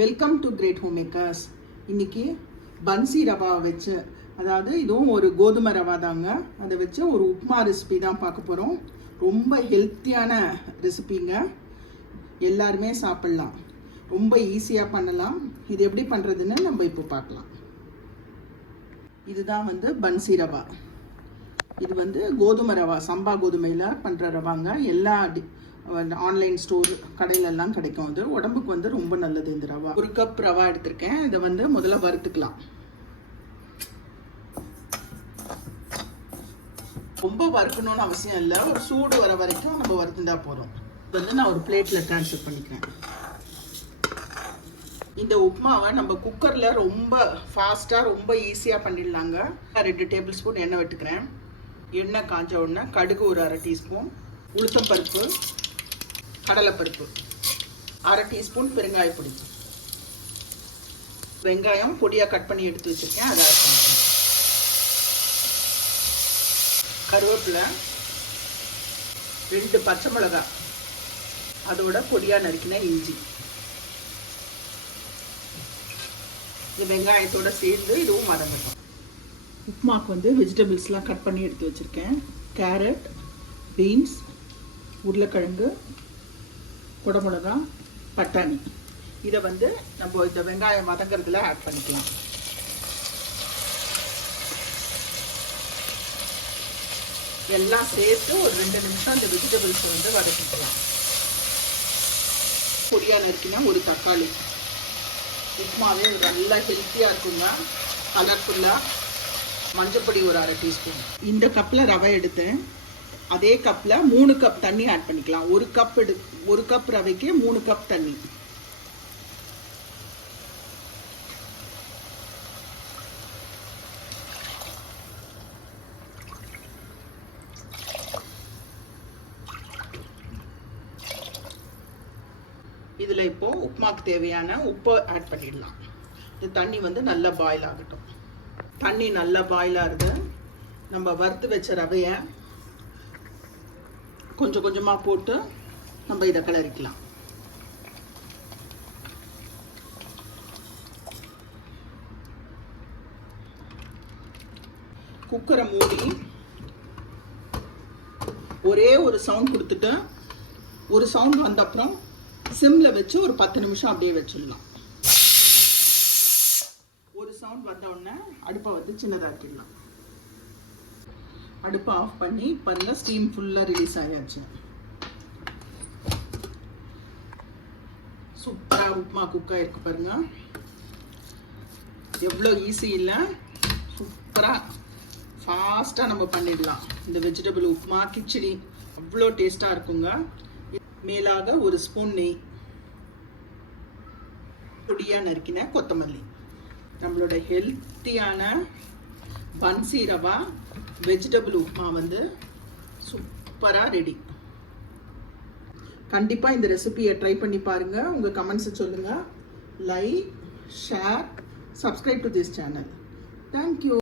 Welcome to great home makers. இன்னைக்கு பன்சி ரவா வச்சு, அதாவது இதுவும் ஒரு கோதுமை ரவா தாங்க, அதை வச்சு ஒரு உப்மா ரெசிபி தான் பார்க்க போகிறோம். ரொம்ப ஹெல்த்தியான ரெசிபிங்க, எல்லாருமே சாப்பிட்லாம், ரொம்ப ஈஸியாக பண்ணலாம். இது எப்படி பண்ணுறதுன்னு நம்ம இப்போ பார்க்கலாம். இதுதான் பன்சி ரவா. இது கோதுமை ரவா, சம்பா கோதுமையில் பண்ணுற ரவாங்க. எல்லா ஆன்லைன் ஸ்டோர் கடையிலெல்லாம் கிடைக்கும். அது உடம்புக்கு ரொம்ப நல்லது. இந்த ரவா, ஒரு கப் ரவா எடுத்திருக்கேன். இதை முதல்ல வறுத்துக்கலாம். ரொம்ப வறுக்கணும்னு அவசியம் இல்லை, ஒரு சூடு வர வரைக்கும் நம்ம வறுத்துட்டா போகிறோம். நான் ஒரு பிளேட்டில் ட்ரான்ஸ்ஃபர் பண்ணிக்கிறேன். இந்த உப்மாவை நம்ம குக்கரில் ரொம்ப ஃபாஸ்ட்டாக ரொம்ப ஈஸியாக பண்ணிடலாங்க. 2 டேபிள் ஸ்பூன் எண்ணெய் விட்டுக்கிறேன். எண்ணெய் காஞ்ச உடனே கடுகு ஒரு 1/2 டீஸ்பூன், உளுத்தம் பருப்பு, கடலைப்பருப்பு, 1/2 டீஸ்பூன் பெருங்காயப்பொடி, வெங்காயம் பொடியாக கட் பண்ணி எடுத்து வச்சுருக்கேன், அதை ஆட் பண்ணிக்கிறேன். கருவேப்பிலை, 2 பச்சை மிளகாய், அதோட பொடியாக நறுக்கின இஞ்சி, இந்த வெங்காயத்தோடு சேர்ந்து இதுவும் மறந்துட்டோம். உப்மாவுக்கு வெஜிடபிள்ஸ்லாம் கட் பண்ணி எடுத்து வச்சுருக்கேன். கேரட், பீன்ஸ், உருளைக்கிழங்கு, குடமிளகா, பட்டாணி. இதை நம்ம இந்த வெங்காயம் வதங்கிறதுல ஆட் பண்ணிக்கலாம். எல்லாம் சேர்த்து ஒரு 2 நிமிஷம் இந்த வெஜிடபிள்ஸ் வதக்கிக்கலாம். பொடியாக நறுக்கினா ஒரு தக்காளி. உப்மாவே நல்லா ஹெல்த்தியாக இருக்குங்க, கலர்ஃபுல்லாக. மஞ்சப்பொடி ஒரு 1/2 டீஸ்பூன். இந்த கப்பில் ரவை எடுத்தேன், அதே கப்பில் 3 கப் தண்ணி ஆட் பண்ணிக்கலாம். ஒரு கப் ரவைக்கு 3 கப் தண்ணி. இதில் இப்போ உப்மாக்கு தேவையான உப்பை ஆட் பண்ணிடலாம். இந்த தண்ணி நல்லா பாயில் ஆகட்டும். தண்ணி நல்லா பாயில் ஆகுது. நம்ம வறுத்து வச்ச ரவையை கொஞ்சம் கொஞ்சமாக போட்டு நம்ம இதை கிளறிக்கலாம். குக்கரை மூடி ஒரே ஒரு சவுண்ட் கொடுத்துட்டு, ஒரு சவுண்ட் வந்த அப்புறம் சிம்மில் வச்சு ஒரு 10 நிமிஷம் அப்படியே வச்சிடலாம். ஒரு சவுண்ட் வந்த உடனே அடுப்பை சின்னதாக்கிடலாம். அடுப்பை ஆஃப் பண்ணி பாருங்க, ஸ்டீம் ஃபுல்லாக ரிலீஸ் ஆயாச்சு. சூப்பராக உப்மா குக்காக இருக்கு பாருங்க. எவ்வளோ ஈஸி இல்லை, சூப்பராக ஃபாஸ்ட்டாக நம்ம பண்ணிடலாம். இந்த வெஜிடபிள் உப்மா கிச்சடி அவ்வளோ டேஸ்ட்டாக இருக்குங்க. மேலாக ஒரு ஸ்பூன் நெய், பொடியாக நறுக்கின கொத்தமல்லி. நம்மளோட ஹெல்த்தியான பன்சி ரவா வெஜிடபிள் உப்மா சூப்பராக ரெடி. கண்டிப்பாக இந்த ரெசிபியை ட்ரை பண்ணி பாருங்கள். உங்கள் கமெண்ட்ஸை சொல்லுங்கள். Like, share, subscribe to this channel. Thank you.